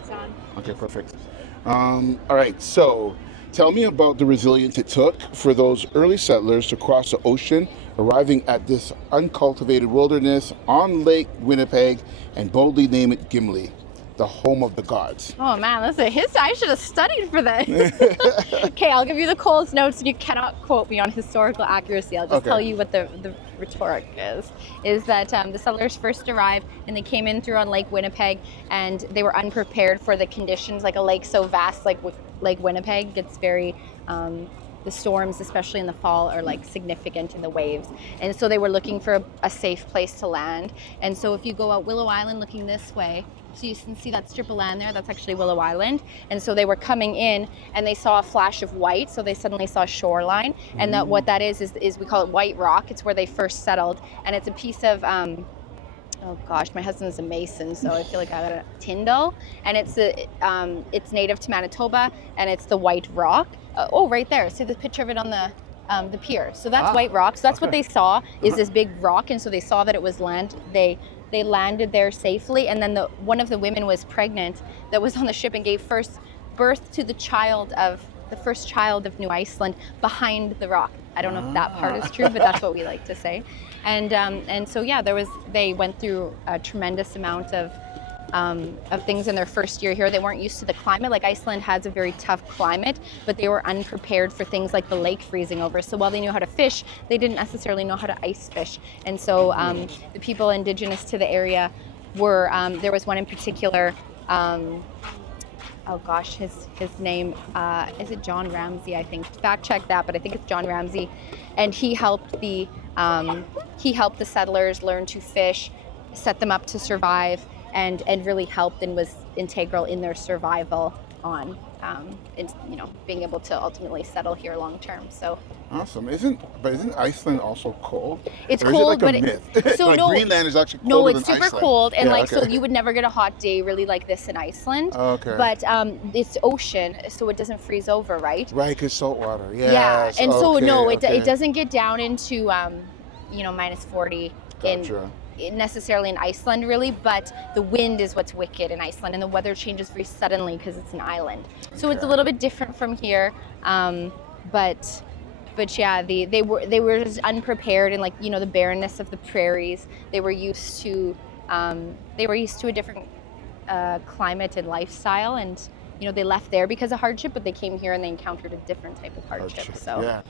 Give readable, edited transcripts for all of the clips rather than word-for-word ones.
it's on. Okay, perfect. All right, so tell me about the resilience it took for those early settlers to cross the ocean, arriving at this uncultivated wilderness on Lake Winnipeg, and boldly name it Gimli, the home of the gods. Oh man, that's a history. I should have studied for this. Okay, I'll give you the Coles notes, and you cannot quote me on historical accuracy. I'll just Okay. tell you what the rhetoric is that the settlers first arrived and they came in through on Lake Winnipeg, and they were unprepared for the conditions. Like a lake so vast, like Lake Winnipeg, gets very the storms, especially in the fall, are like significant in the waves, and so they were looking for a safe place to land. And so if you go out Willow Island looking this way, so you can see that strip of land there, that's actually Willow Island. And so they were coming in and they saw a flash of white, so they suddenly saw a shoreline. And that what that is we call it white rock. It's where they first settled, and it's a piece of oh gosh, my husband's a mason, so I feel like I got a Tyndall, and it's native to Manitoba, and it's the white rock. Oh, right there. See the picture of it on the pier. So that's white rock. So that's what they saw, is this big rock, and so they saw that it was land. They landed there safely, and then one of the women was pregnant that was on the ship and gave first birth to the first child of New Iceland behind the rock. I don't know if that part is true, but that's what we like to say. And so yeah, they went through a tremendous amount of things in their first year here. They weren't used to the climate. Like Iceland has a very tough climate, but they were unprepared for things like the lake freezing over. So while they knew how to fish, they didn't necessarily know how to ice fish. And so the people indigenous to the area were, there was one in particular, oh gosh, his name, is it John Ramsey, I think? Fact check that, but I think it's John Ramsey. And he helped the settlers learn to fish, set them up to survive, and really helped and was integral in their survival on, being able to ultimately settle here long term. So Awesome. Isn't Iceland also cold? it's Or cold, is it like but a myth? so like no, Greenland is actually colder no, it's than super Iceland. cold, and Yeah, so you would never get a hot day really like this in Iceland. Okay. But it's ocean, so it doesn't freeze over, right? Right, because salt water. Yeah, Yes, and so okay, no, okay. it doesn't get down into minus 40 Gotcha. necessarily in Iceland really, but the wind is what's wicked in Iceland, and the weather changes very suddenly because it's an island. So it's a Okay. little bit different from here, but yeah, they were just unprepared, and the barrenness of the prairies. They were used to a different climate and lifestyle, and they left there because of hardship, but they came here and they encountered a different type of hardship. So Yeah.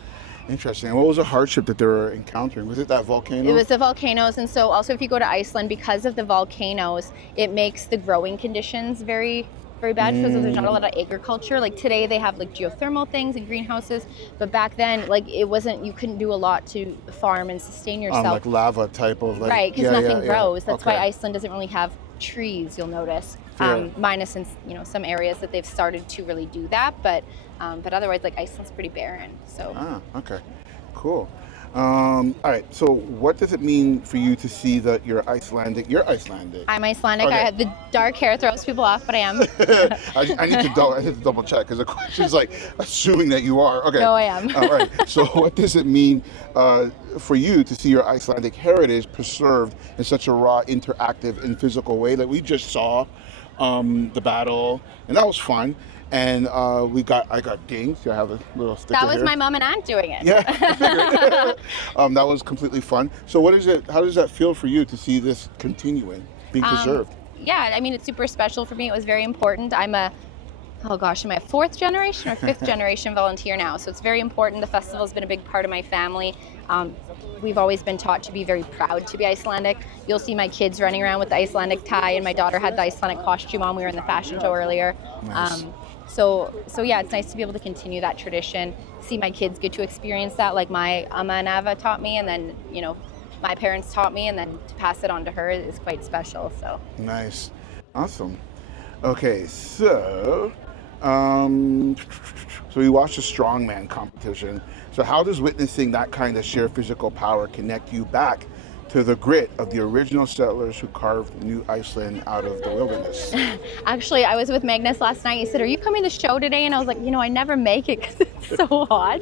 Interesting. And what was the hardship that they were encountering? Was it that volcano? it was the volcanoes, and so also if you go to Iceland, because of the volcanoes, it makes the growing conditions very, very bad because there's not a lot of agriculture. Like today they have like geothermal things and greenhouses, but back then it wasn't, you couldn't do a lot to farm and sustain yourself. like lava type of like. Right, because nothing grows. That's why Okay. Iceland doesn't really have trees, you'll notice. Yeah. Minus in some areas that they've started to really do that, but otherwise like Iceland's pretty barren. So Okay. Cool. All right. So, what does it mean for you to see that you're Icelandic? You're Icelandic. I'm Icelandic. Okay. I have the dark hair throws people off, but I am. I need to double check because the question's like assuming that you are. Okay. No, I am. All right. So, what does it mean for you to see your Icelandic heritage preserved in such a raw, interactive, and physical way? Like we just saw the battle, and that was fun. And I got dinged. I have a little sticker That was here. my mom and aunt doing it. Yeah, I figured. That was completely fun. So how does that feel for you to see this continuing, being preserved? Yeah, I mean, it's super special for me. It was very important. am I a fourth generation or fifth generation volunteer now? So it's very important. The festival's been a big part of my family. We've always been taught to be very proud to be Icelandic. You'll see my kids running around with the Icelandic tie, and my daughter had the Icelandic costume on. We were in the fashion show earlier. Nice. So yeah, it's nice to be able to continue that tradition, see my kids get to experience that like my Amma and Ava taught me, and then, my parents taught me, and then to pass it on to her is quite special, so. Nice. Awesome. Okay, so we watched a strongman competition. So how does witnessing that kind of sheer physical power connect you back to the grit of the original settlers who carved New Iceland out of the wilderness? Actually, I was with Magnus last night. He said, "Are you coming to the show today?" And I was like, I never make it because it's so hot.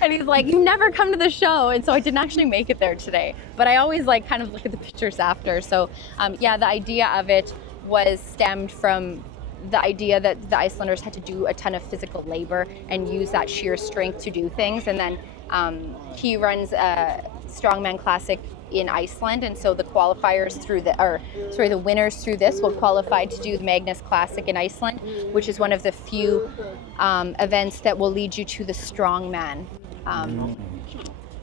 And he's like, "You never come to the show." And so I didn't actually make it there today. But I always kind of look at the pictures after. So yeah, the idea of it was stemmed from the idea that the Icelanders had to do a ton of physical labor and use that sheer strength to do things. And then he runs a strongman classic in Iceland, and so the qualifiers the winners through this will qualify to do the Magnus Classic in Iceland, which is one of the few events that will lead you to the strongman.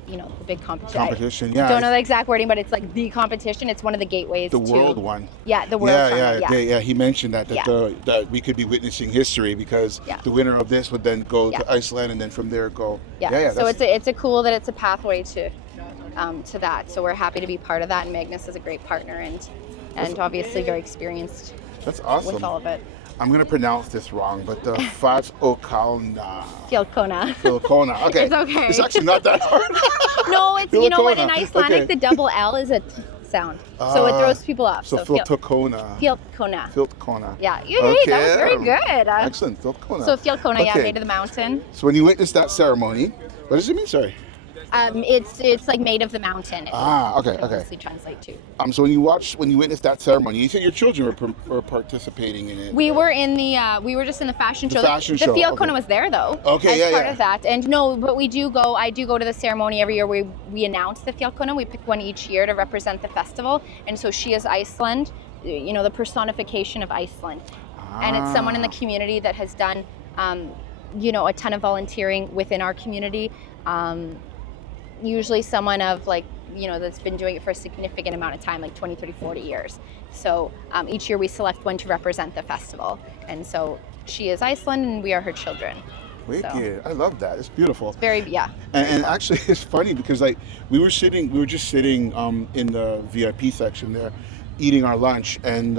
The big competition. Yeah. I don't know the exact wording, but it's like the competition. It's one of the gateways. The world one. Yeah, the world one. Yeah. He mentioned that we could be witnessing history because the winner of this would then go to Iceland and then from there go. Yeah. So it's a cool that it's a pathway to that. So we're happy to be part of that, and Magnus is a great partner and obviously very experienced. That's awesome. With all of it. I'm going to pronounce this wrong, but the Fjallkona. Fjallkona. Okay. It's okay. It's actually not that hard. No, it's, you know what, in Icelandic, the double L is a T sound. So it throws people off. So Fjallkona. Fjallkona. Yeah, that was very good. Excellent, Fjallkona. So Fjallkona, made of the mountain. So when you witness that ceremony, what does it mean? Sorry. It's like made of the mountain. Okay. Obviously translate to. So when you witnessed that ceremony, you said your children were participating in it. We were just in the fashion show. The Fjallkona was there though. Okay, as part of that. And no, but I do go to the ceremony every year where we announce the Fjallkona. We pick one each year to represent the festival. And so she is Iceland, the personification of Iceland. And it's someone in the community that has done a ton of volunteering within our community. Usually someone of that's been doing it for a significant amount of time, like 20, 30, 40 years. So each year we select one to represent the festival. And so she is Iceland and we are her children. Wicked. So. I love that. It's beautiful. It's very, And actually it's funny because we were just sitting in the VIP section there eating our lunch, and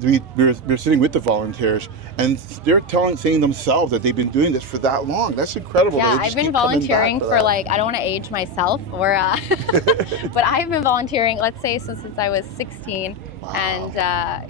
we're sitting with the volunteers, and they're saying themselves that they've been doing this for that long. That's incredible. Yeah, I've been volunteering for I don't want to age myself, but I've been volunteering, let's say, since I was 16. Wow. And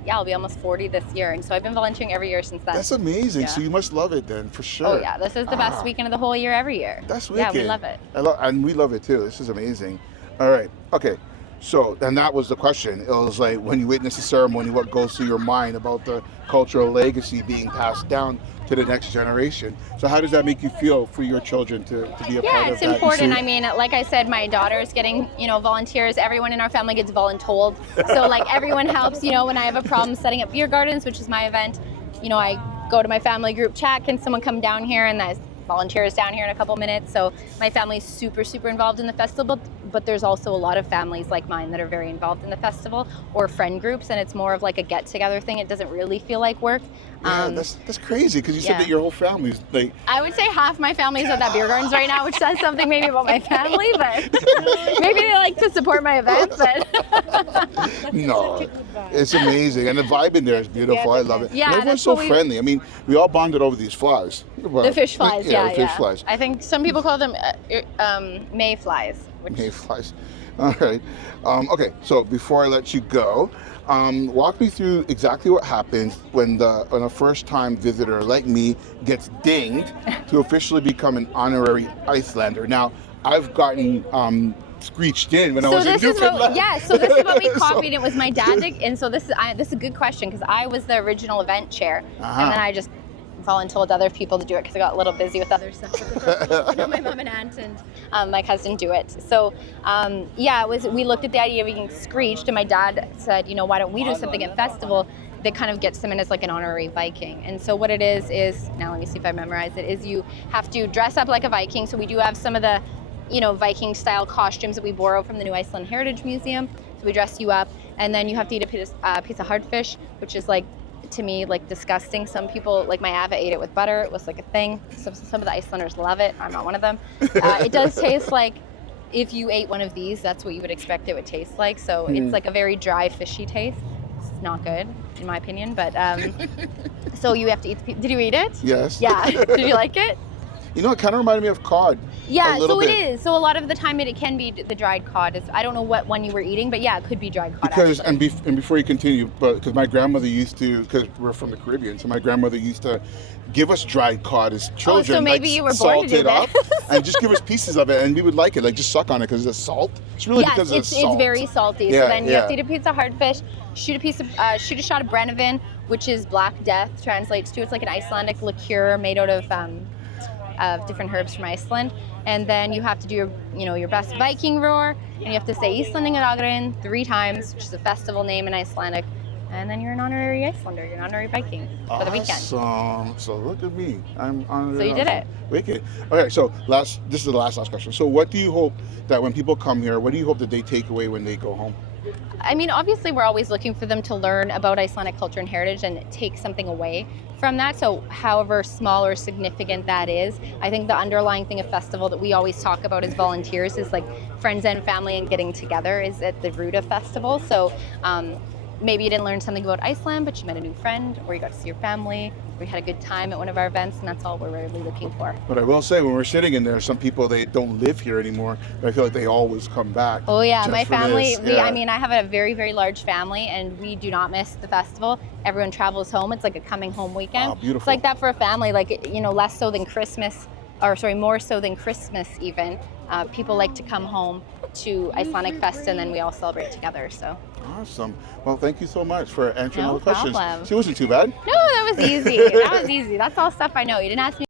I'll be almost 40 this year, and so I've been volunteering every year since then. That's amazing. So you must love it then, for sure. Oh yeah, this is the best weekend of the whole year every year. That's wicked. Yeah, we love it. And we love it too. This is amazing. All right. Okay. So, and that was the question. It was like, when you witness the ceremony, what goes through your mind about the cultural legacy being passed down to the next generation? So how does that make you feel for your children to be a part of that? Yeah, it's important. I mean, like I said, my daughter is getting, volunteers. Everyone in our family gets voluntold. So everyone helps, when I have a problem setting up beer gardens, which is my event, I go to my family group chat, can someone come down here, and I volunteers down here in a couple minutes. So my family's super, super involved in the festival, but there's also a lot of families like mine that are very involved in the festival, or friend groups, and it's more of like a get-together thing. It doesn't really feel like work. Yeah, that's crazy, because you said that your whole family's like... I would say half my family's at that beer gardens right now, which says something maybe about my family, but maybe they like to support my events. But no, it's amazing, and the vibe in there is beautiful. I love it. Yeah, and everyone's so friendly. I mean, we all bonded over these flies. The fish flies, the fish flies. I think some people call them mayflies. Mayflies. All right. Okay, so before I let you go, walk me through exactly what happens when a first-time visitor like me gets dinged to officially become an honorary Icelander. Now, I've gotten screeched in when I was in Newfoundland. So this is what we copied. It was my dad, and so this is a good question, because I was the original event chair, and then I just volunteered other people to do it because I got a little busy with other stuff. My mom and aunt and my cousin do it. So we looked at the idea of being screeched, and my dad said, why don't we do something at festival that kind of gets them in as like an honorary Viking. And so what it is now let me see if I memorize it, is you have to dress up like a Viking. So we do have some of the Viking style costumes that we borrow from the New Iceland Heritage Museum. So we dress you up, and then you have to eat a piece of hardfish, which is to me disgusting. Some people, like my Ava, ate it with butter. It was like a thing. Some of the Icelanders love it. I'm not one of them. It does taste like, if you ate one of these, that's what you would expect it would taste like. So it's like a very dry, fishy taste. It's not good, in my opinion. But so you have to eat. Did you eat it? Yes. Yeah. Did you like it? You know, it kind of reminded me of cod. Yeah, a little so bit. it is. So a lot of the time it can be the dried cod. I don't know what one you were eating, but yeah, it could be dried cod. Because actually. and before you continue, but because my grandmother used to, because we're from the Caribbean, so my grandmother used to give us dried cod as children, so maybe like you were born salt to do it up, this. and just give us pieces of it, and we would like it, like just suck on it because it's salt. It's really Yes, because of the it's salt. very salty. Yeah, So then you have to yeah. eat a piece of hardfish, shoot a shot of Brennivin, which is Black Death, translates to. It's like an Icelandic liqueur made out of different herbs from Iceland. And then you have to do your best Viking roar, and you have to say Íslendingadagurinn 3 times, which is a festival name in Icelandic. And then you're an honorary Icelander, you're an honorary Viking for the weekend. Awesome. So look at me. I'm on. So you did it. Wicked. Okay, so this is the last question. So what do you hope that when people come here, what do you hope that they take away when they go home? I mean, obviously, we're always looking for them to learn about Icelandic culture and heritage and take something away from that. So, however small or significant that is, I think the underlying thing of festival that we always talk about as volunteers is like friends and family and getting together is at the root of festival. So, maybe you didn't learn something about Iceland, but you met a new friend, or you got to see your family, or you had a good time at one of our events, and that's all we're really looking for. But I will say, when we're sitting in there, some people, they don't live here anymore, but I feel like they always come back. Oh yeah, just my for family, this. Yeah. I mean, I have a very, very large family, and we do not miss the festival. Everyone travels home. It's like a coming home weekend. Oh, beautiful. It's like that for a family, like, less so than Christmas, more so than Christmas even. People like to come home to Icelandic Fest, and then we all celebrate together, so. Awesome. Well, thank you so much for answering all No the questions. problem. She wasn't too bad. No, that was easy. That was easy. That's all stuff I know. You didn't ask me